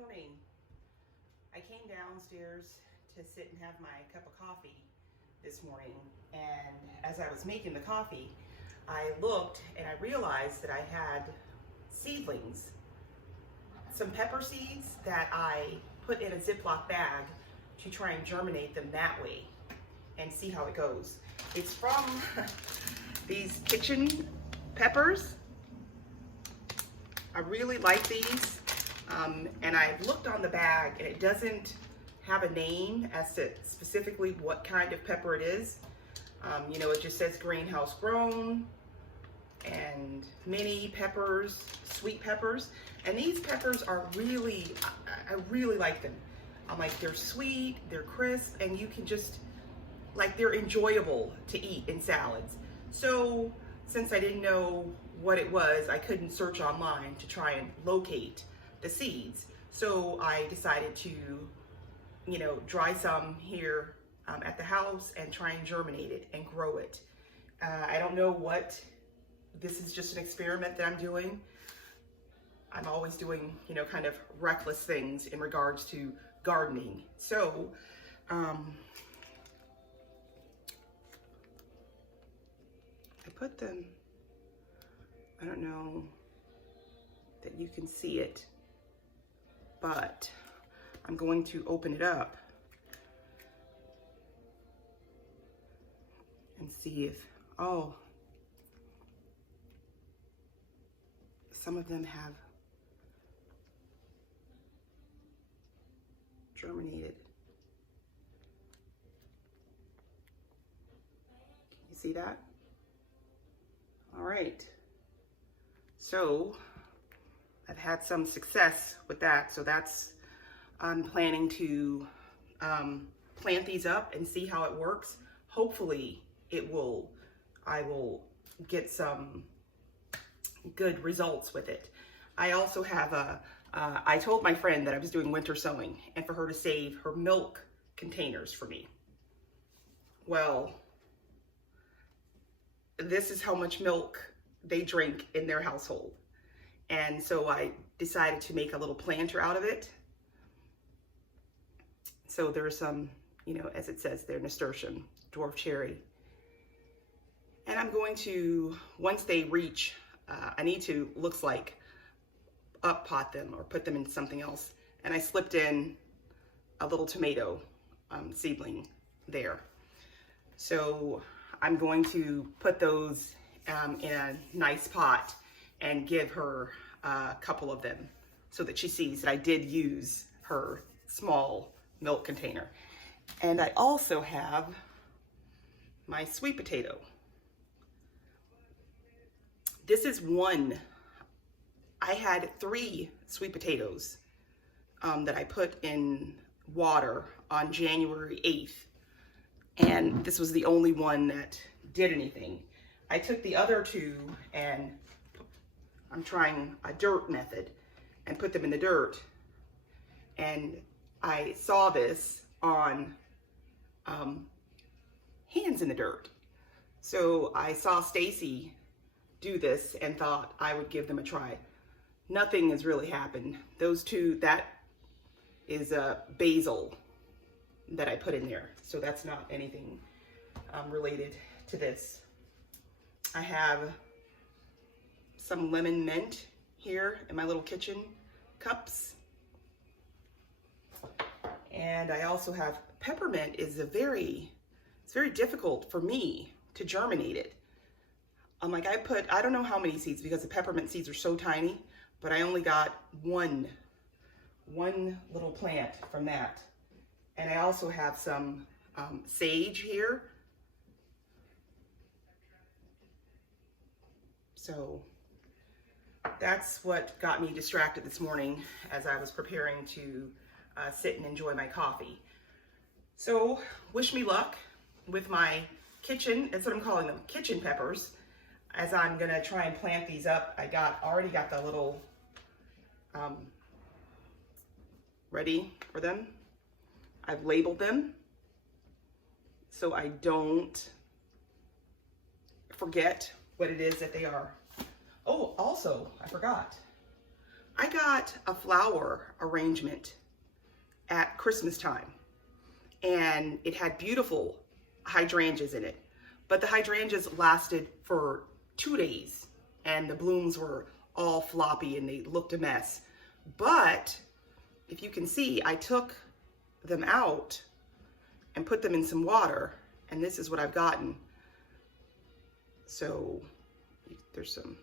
morning. I came downstairs to sit and have my cup of coffee this morning, and as I was making the coffee, I looked and I realized that I had seedlings, some pepper seeds that I put in a Ziploc bag to try and germinate them that way and see how it goes. It's from these kitchen peppers. I really like these, and I've looked on the bag and it doesn't have a name as to specifically what kind of pepper it is. You know, it just says greenhouse grown and mini peppers, sweet peppers. And these peppers are really, I really like them. I'm like, they're sweet, they're crisp, and you can just, like, they're enjoyable to eat in salads. So since I didn't know what it was, I couldn't search online to try and locate the seeds. So I decided to, you know, dry some here at the house and try and germinate it and grow it. I don't know what, this is just an experiment that I'm doing. I'm always doing, you know, kind of reckless things in regards to gardening. So, I put them, I don't know that you can see it, but I'm going to open it up and see if, oh, some of them have germinated. Can you see that? All right. So I've had some success with that. So that's, I'm planning to plant these up and see how it works. Hopefully I will get some good results with it. I also have I told my friend that I was doing winter sowing and for her to save her milk containers for me. Well, this is how much milk they drink in their household. And so I decided to make a little planter out of it. So there's some, you know, as it says there, nasturtium, dwarf cherry. And I'm going to, once they reach, I need to, looks like, up pot them or put them into something else. And I slipped in a little tomato seedling there. So I'm going to put those in a nice pot and give her a couple of them so that she sees that I did use her small milk container. And I also have my sweet potato. This is one. I had 3 sweet potatoes that I put in water on January 8th. And this was the only one that did anything. I took the other 2 and I'm trying a dirt method and put them in the dirt. And I saw this on Hands in the Dirt. So I saw Stacy do this and thought I would give them a try. Nothing has really happened. Those 2, that is basil that I put in there. So that's not anything related to this. I have some lemon mint here in my little kitchen cups. And I also have peppermint is it's very difficult for me to germinate it. I'm like, I don't know how many seeds because the peppermint seeds are so tiny, but I only got one little plant from that. And I also have some sage here. So that's what got me distracted this morning as I was preparing to sit and enjoy my coffee. So wish me luck with my kitchen, that's what I'm calling them, kitchen peppers, as I'm gonna try and plant these up. I already got the little ready for them. I've labeled them so I don't forget what it is that they are. Oh, also, I forgot. I got a flower arrangement at Christmas time, and it had beautiful hydrangeas in it, but the hydrangeas lasted for 2 days and the blooms were all floppy and they looked a mess. But if you can see, I took them out and put them in some water, and this is what I've gotten. So there's some.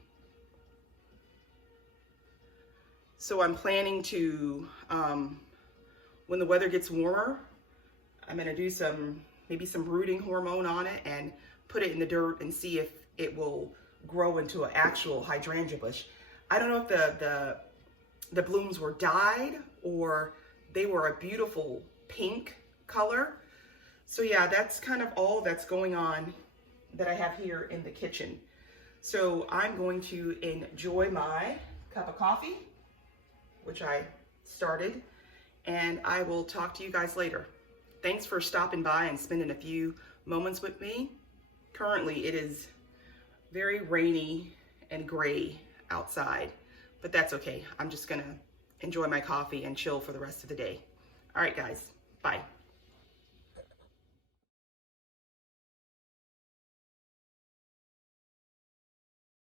So I'm planning to, when the weather gets warmer, I'm gonna do maybe some rooting hormone on it and put it in the dirt and see if it will grow into an actual hydrangea bush. I don't know if the blooms were dyed or they were a beautiful pink color. So yeah, that's kind of all that's going on that I have here in the kitchen. So I'm going to enjoy my cup of coffee, which I started, and I will talk to you guys later. Thanks for stopping by and spending a few moments with me. Currently, it is very rainy and gray outside, but that's okay. I'm just gonna enjoy my coffee and chill for the rest of the day. All right, guys, bye.